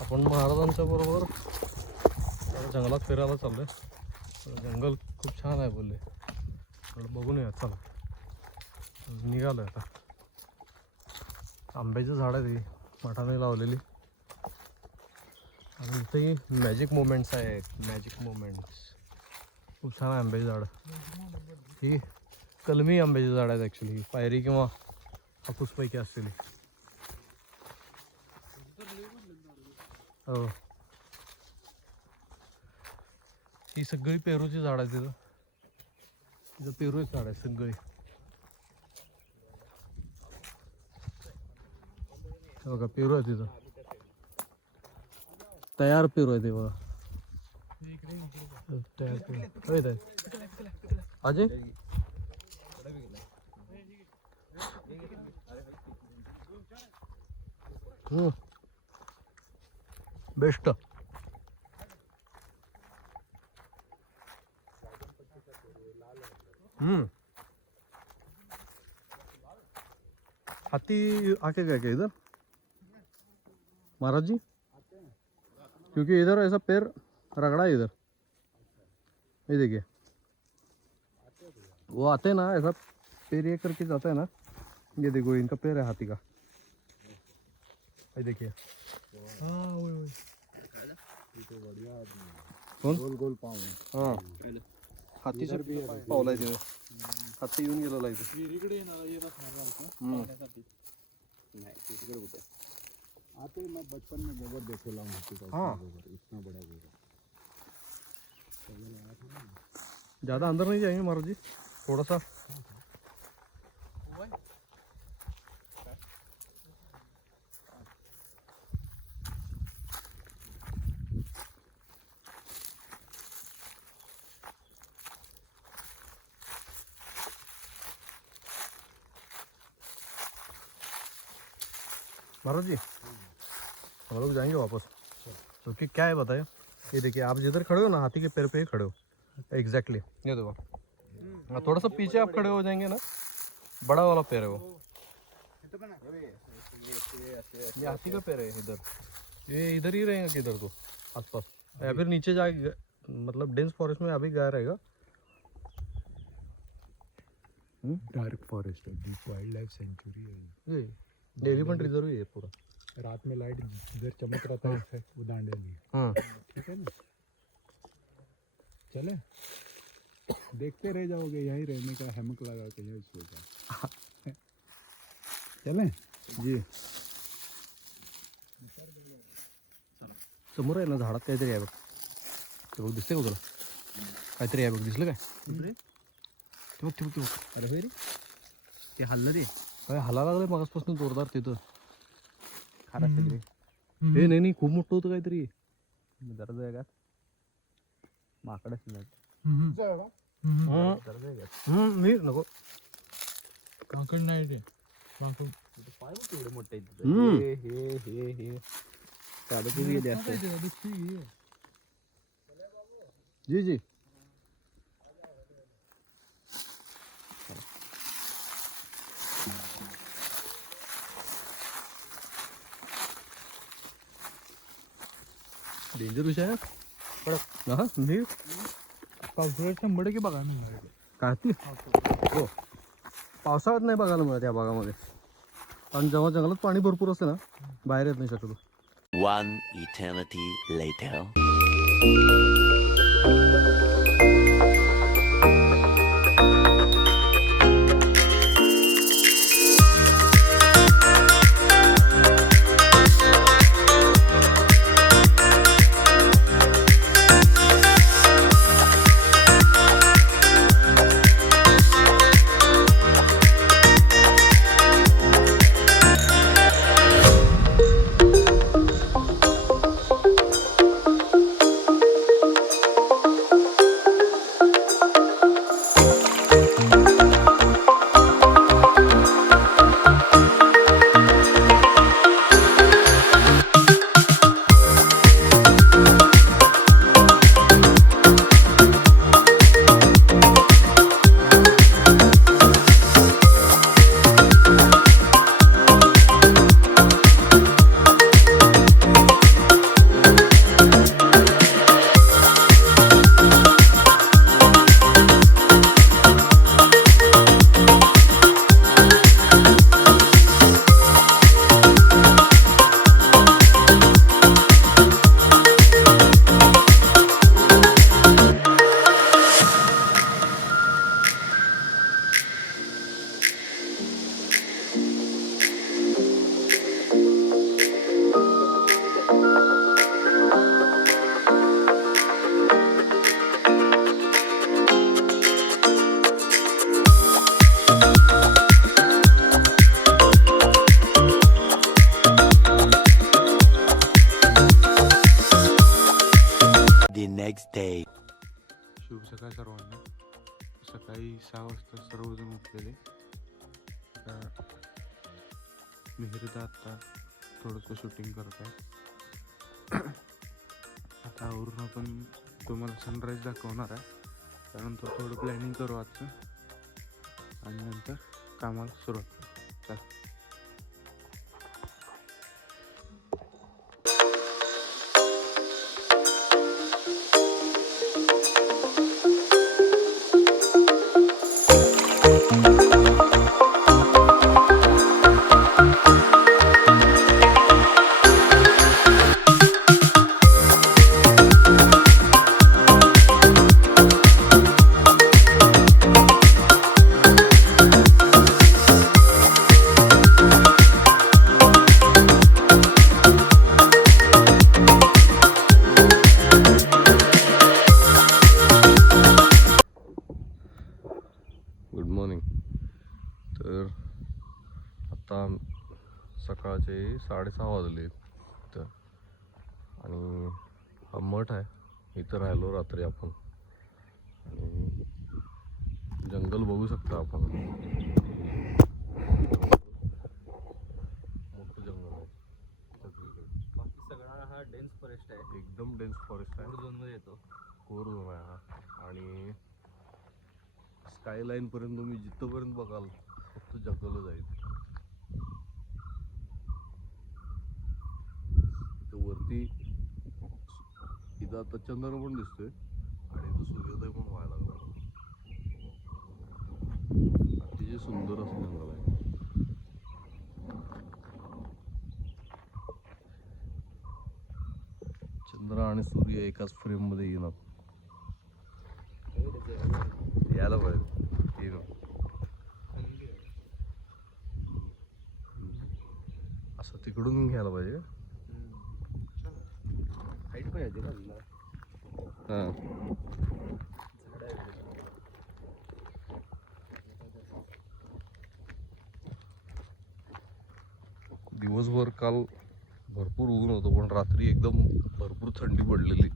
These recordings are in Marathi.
आपण महाराजांच्या बरोबर जंगलात फिरायला चाललोय. जंगल खूप छान आहे बोलले, बघून या. चला निघालोय आता. आंब्याची झाड आहे ती मठाने लावलेली आणि इथेही मॅजिक मोमेंट्स आहेत. मॅजिक मोमेंट्स खूप छान आहे. आंब्याची झाड ही कलमी आंब्याची झाड आहेत ॲक्च्युली, पायरी किंवा हापूसपैकी असलेली. हो, ही सगळी पेरूची झाड आहे. तिथं पेरूची झाड आहे सगळी. बघा पेरू आहे तिथं, तयार पेरू आहे ते बघा. तयार पेरू अजय बेस्ट. हाथी आके गए क्या इधर महाराज जी? क्योंकि इधर ऐसा पैर रगड़ा है इधर. ये देखिए वो आते हैं ना, ऐसा पैर ये करके जाता है ना. ये देखो इनका पैर है हाथी का. ये देखिए कौन गोल गोल पाव. हाँ हातीचे पावला आहे. हाती येऊन गेलेला इथे. आते मैं बचपन में गोबर देखेला हूँ हाथी का. हाँ इतना बड़ा गोबर. ज़्यादा अंदर नहीं जाएंगे महाराज जी, थोड़ा सा. महाराज जी हम लोग जाएंगे वापस. क्योंकि क्या है बताए, ये देखिए आप जिधर खड़े हो ना, हाथी के पैर पे ही खड़े हो एग्जैक्टली. ये देखो हाँ, थोड़ा सा पीछे आप खड़े हो जाएंगे ना, बड़ा वाला पैर है वो. ये हाथी का पैर है इधर. ये इधर ही रहेगा किधर को आसपास, या फिर नीचे जाए, मतलब डेंस फॉरेस्ट में अभी गया रहेगा. डार्क फॉरेस्ट है, डीप वाइल्ड लाइफ सेंचुरी है. ये एलिफेंट रिजर्व ही है पूरा. रात में लाइट इधर चमक रहा था वो दांडे लिए. हाँ ठीक है ना, चले देखते रह जाओगे. यहीं रहने का हैमक लगा के यहीं सो जाओ. चले जी. समोर आहे ना झाडात काहीतरी आहे बघ. ते बघ दिसते का तुला? काहीतरी आहे बघ, दिसलं काय? ते बघ ते बघ ते बघ. अरे होय रे, ते हल्लं रे. काय हाला लागलंय मागासपासून जोरदार तिथं. खारात सगळे हे नाही खूप मोठं होतं काहीतरी. जरा जागा माकडच नाही. मी नको कांकड नाही ते. कांकड पाय एवढे मोठे आहेत. हे चालतच गेले असते. जी जी. डेंजर विषय आहे कडक. हा मी पावसाळ्यात 100% बघा ना. काढती हो, पावसाळ्यात नाही बघायला मिळत या भागामध्ये. आणि जेव्हा जंगलात पाणी भरपूर असते ना, बाहेर येत नाही शकतो. One eternity later. next day. शुभ सकाळ सर्वांना. सकाळी 6 वाजता सर्वजण उठलेले. मिहिरदा आत्ता थोडंसं शूटिंग करत आहे. आता आवरून आपण तुम्हाला सनराईज दाखवणार आहे. त्यानंतर थोडं प्लॅनिंग करू आजचं आणि नंतर कामाला सुरुवात करू. चल. Good morning. तर आता सकाळचे 6:30 वाजले. तर आणि हा मठ आहे, इथं राहिलो रात्री आपण. आणि जंगल बघू शकता आपण, मोठं जंगल आहे सगळीकडे. बाकी सगळा हा डेन्स फॉरेस्ट आहे. एकदम डेन्स फॉरेस्ट आहे, झोनमध्ये येतो. कोर झोन आहे हा. आणि स्कायलाईन पर्यंत तुम्ही जिथपर्यंत बघाल फक्त जंगलच आहे. इथं वरती इथं आता चंद्र पण दिसतोय आणि इथं सूर्योदय पण व्हायला लागला. अतिशय सुंदर असं जंगल आहे. चंद्र आणि सूर्य एकाच फ्रेम मध्ये येणार. यायला पाहिजे येणं. असं तिकडून घ्यायला पाहिजे. हाईट पाहिजे ना तुला. हां, दिवसभर काल भरपूर ऊन होतं, पण रात्री एकदम भरपूर थंडी पडलेली.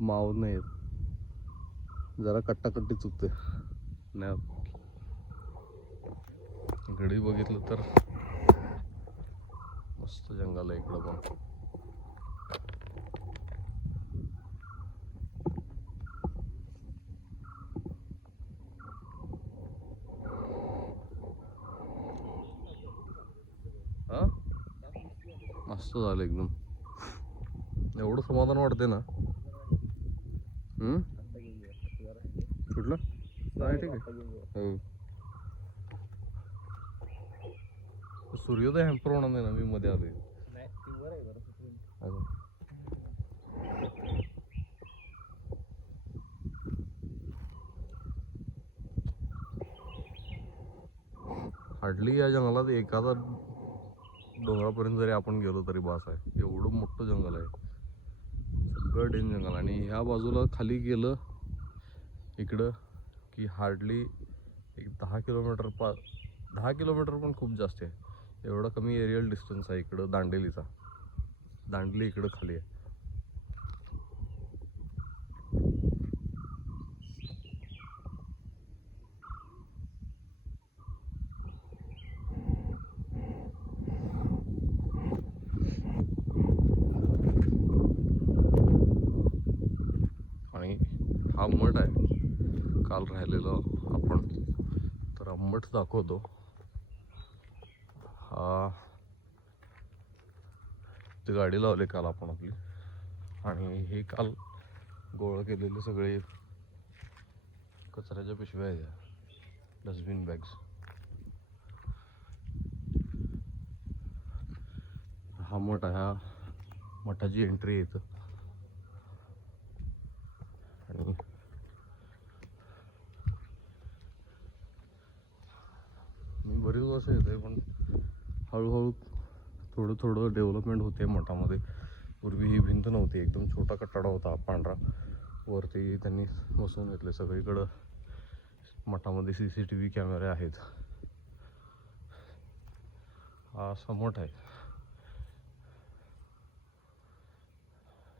माव नाही येत, जरा कट्टाकट्टी चुकते. नाही घडी बघितलं तर मस्त जंगल आहे इकडं पण. हा मस्त झालं एकदम. एवढं समाधान वाटते ना. कुठलं आहे ठीक आहे. हो सूर्योदय हॅम्पर होणार नाही ना. मी मध्ये आलोय. हार्डली या जंगलात एखादा डोंगरापर्यंत जरी आपण गेलो तरी बास आहे. एवढं मोठं जंगल आहे, सगळं डेन जंगल. आणि ह्या बाजूला खाली गेलं इकडं की हार्डली एक 10 किलोमीटर पण खूप जास्त आहे. एवढा कमी एरियल डिस्टन्स आहे इकडं दांडेलीचा. दांडेली इकडं खाली आहे. आणि हा मठ आहे काल राहिलेलो आपण, तर मठ दाखवतो. हा ते गाडी लावली काल आपण आपली. आणि हे काल गोळा केलेले सगळे कचऱ्याच्या पिशव्या आहेत, डस्टबिन बॅग्स. हा मठ आहे. हा मठाची एंट्री येतं. आणि मी बरीच वर्ष येते, पण हळूहळू थोडं डेव्हलपमेंट होते मठामध्ये. पूर्वी ही भिंत नव्हती, एकदम छोटा कट्टाडा होता पांढरा. वरती त्यांनी बसवून घेतले. सगळीकडं मठामध्ये CCTV कॅमेरे आहेत. हा असा मठ आहे.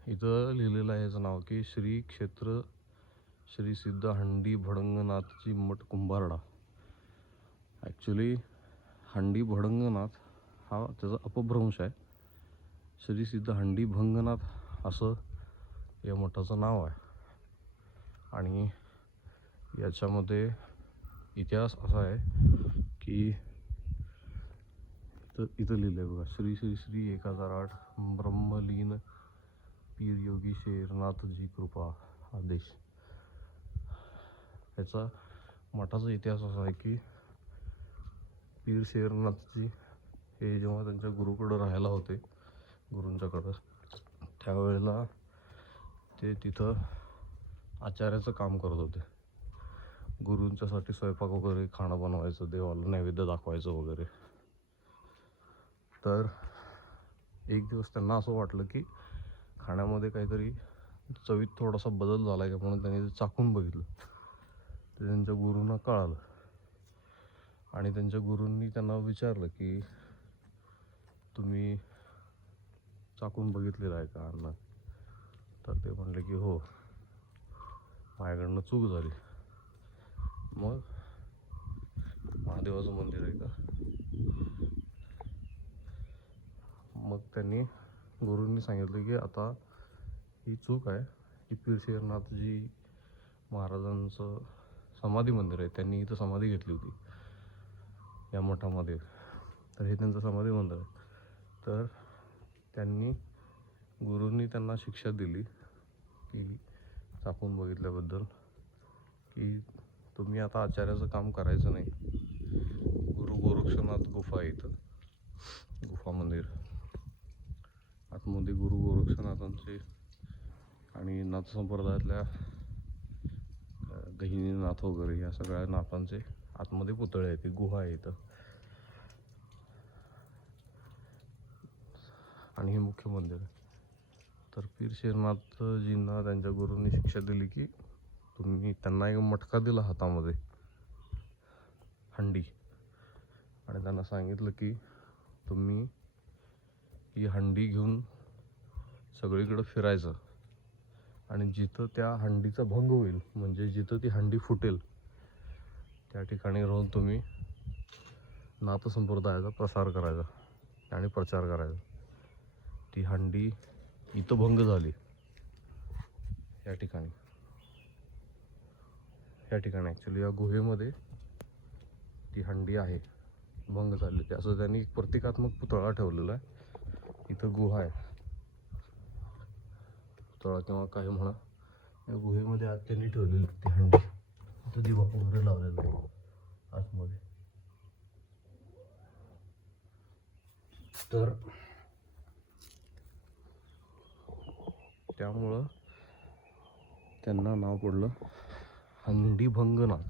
इथं लिहिलेलं आहे याचं नाव की श्री क्षेत्र श्री सिद्ध हंडी भडंगनाथची मठ कुंभारडा. ॲक्च्युली हंडी भडंगनाथ हा त्याचा अपभ्रंश आहे. श्री सिद्ध हंडी भंगनाथ असं या मठाचं नाव आहे. आणि याच्यामध्ये इतिहास असा आहे की इथं लिहिलं आहे बघा, श्री श्री श्री 1008 ब्रह्मलीन पीर योगी शेरनाथजी कृपा आदेश. याचा मठाचा इतिहास असा आहे की पीर शेरनाथजी हे जेव्हा त्यांच्या गुरुकडं राहायला होते, गुरूंच्याकडं, त्यावेळेला ते तिथं आचार्याचं काम करत होते. गुरूंच्यासाठी स्वयंपाक वगैरे, खाणं बनवायचं, देवाला नैवेद्य दाखवायचं वगैरे. तर एक दिवस त्यांना असं वाटलं की खाण्यामध्ये काहीतरी चवीत थोडासा बदल झाला आहे का, म्हणून त्यांनी ते चाखून बघितलं. ते त्यांच्या गुरूंना कळालं आणि त्यांच्या गुरूंनी त्यांना विचारलं की तुम्ही चाखून बघितलेलं आहे का अन्न? तर ते म्हणले की हो, माझ्याकडनं चूक झाली. मग महादेवाचं मंदिर आहे का? मग त्यांनी गुरूंनी सांगितलं की आता ही चूक आहे, ही पीर शेरनाथजी महाराजांचं समाधी मंदिर आहे, त्यांनी इथं समाधी घेतली होती या मठामध्ये, तर हे त्यांचं समाधी मंदिर आहे. तर गुरूंनी त्यांना शिक्षा दिली की चाकून बघितल्याबद्दल की तुम्ही आता आचार्याचं काम करायचं नाही. गुरु गोरक्षनाथ गुफा आहे इथं, गुफा मंदिर आतमध्ये गुरु गोरक्षनाथांचे आणि नाथ संप्रदायातल्या गहिनीनाथ वगैरे या सगळ्या नाथांचे आतमध्ये पुतळे आहेत. ती गुहा आहे इथं आणि हे मुख्य मंदिर आहे. तर पीर शेरनाथजींना त्यांच्या गुरूंनी शिक्षा दिली की तुम्ही त्यांना एक मटका दिला हातामध्ये हंडी, आणि त्यांना सांगितलं की तुम्ही ही हंडी घेऊन सगळीकडे फिरायचं आणि जिथं त्या हंडीचा भंग होईल, म्हणजे जिथं ती हंडी फुटेल, त्या ठिकाणी राहून तुम्ही नाथ संप्रदायाचा प्रसार करायचा आणि प्रचार करायचा. ती हंडी इथं भंग झाली या ठिकाणी ॲक्च्युली या गुहेमध्ये ती हंडी आहे, भंग झाली. असं त्यांनी एक प्रतिकात्मक पुतळा ठेवलेला आहे. इथं गुहा आहे, पुतळा किंवा काही म्हणा, या गुहेमध्ये आज त्यांनी ठेवलेली ती हंडी. इथं दिवा वगैरे लावलेला आहे आतमध्ये. तर त्यामुळं त्यांना नाव पडलं हंडी भंगनाथ.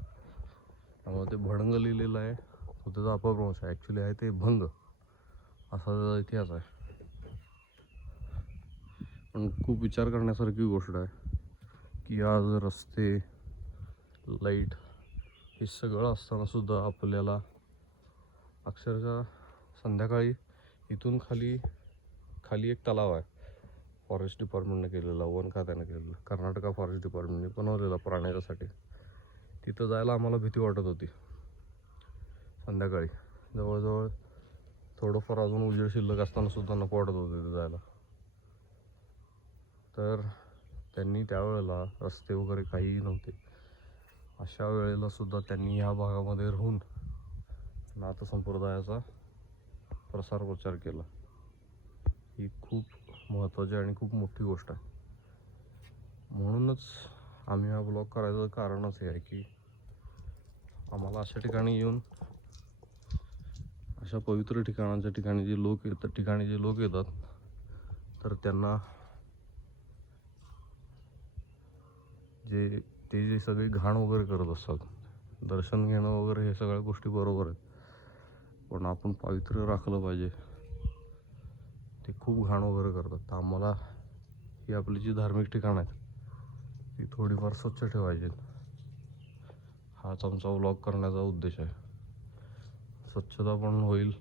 त्यामुळे ते भडंग लिहिलेलं आहे, तो त्याचा अपभ्रंश आहे. ॲक्च्युली आहे ते भंग, असा त्याचा इतिहास आहे. पण खूप विचार करण्यासारखी गोष्ट आहे की आज रस्ते, लाईट हे सगळं असताना सुद्धा आपल्याला अक्षरशः संध्याकाळी इथून खाली एक तलाव आहे, फॉरेस्ट डिपार्टमेंटने केलेला, वन खात्याने केलेला, कर्नाटका फॉरेस्ट डिपार्टमेंटने बनवलेला प्राण्याच्यासाठी. तिथं जायला आम्हाला भीती वाटत होती संध्याकाळी. जवळजवळ थोडंफार अजून उजेड शिल्लक असताना सुद्धा नको वाटत होतं तिथं जायला. तर त्यांनी त्यावेळेला रस्ते वगैरे काहीही नव्हते, अशा वेळेला सुद्धा त्यांनी ह्या भागामध्ये राहून नाथ संप्रदायाचा प्रसार प्रचार केला. ही खूप महत्त्वाची आणि खूप मोठी गोष्ट आहे. म्हणूनच आम्ही हा ब्लॉग करायचं कारणच हे आहे की आम्हाला अशा ठिकाणी येऊन, अशा पवित्र ठिकाणी जे लोक येतात तर त्यांना जे सगळे घाण वगैरे करत असतात, दर्शन घेणं वगैरे हे सगळ्या गोष्टी बरोबर आहेत, पण आपण पवित्र राखलं पाहिजे. ते खूप घाण वगैरे करतात. तर आम्हाला ही आपली जी धार्मिक ठिकाणं आहेत ती थोडीफार स्वच्छ ठेवायची. हाच आमचा व्लॉग करण्याचा उद्देश आहे. स्वच्छता पण होईल,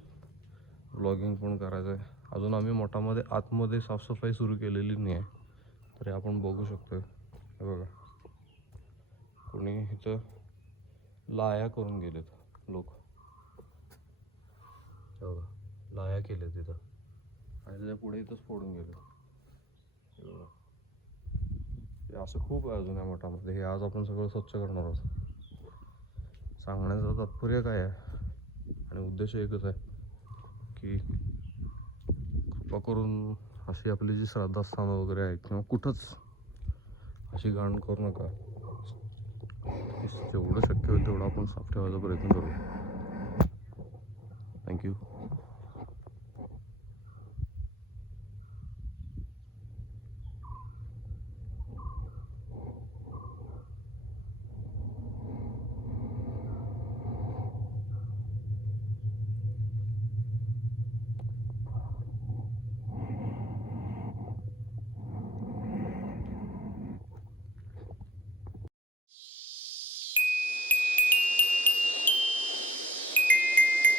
व्लॉगिंग पण करायचं आहे. अजून आम्ही आतमध्ये साफसफाई सुरू केलेली नाही आहे. तरी आपण बघू शकतोय. हे बघा, कोणी इथं लाया करून गेलेत लोक. हे बघा, लाया केल्या तिथं आणि त्याच्या पुढे इथंच फोडून गेले. हे बघा, हे असं खूप आहे अजून या मठामध्ये. हे आज आपण सगळं स्वच्छ करणार आहोत. सांगण्याचं तात्पर्य काय आहे आणि उद्देश एकच आहे की कृपा करून अशी आपली जी श्रद्धास्थानं वगैरे आहेत किंवा कुठंच अशी घाण करू नका. जेवढं शक्य होईल तेवढं आपण साफ ठेवायचा प्रयत्न करू. थँक्यू.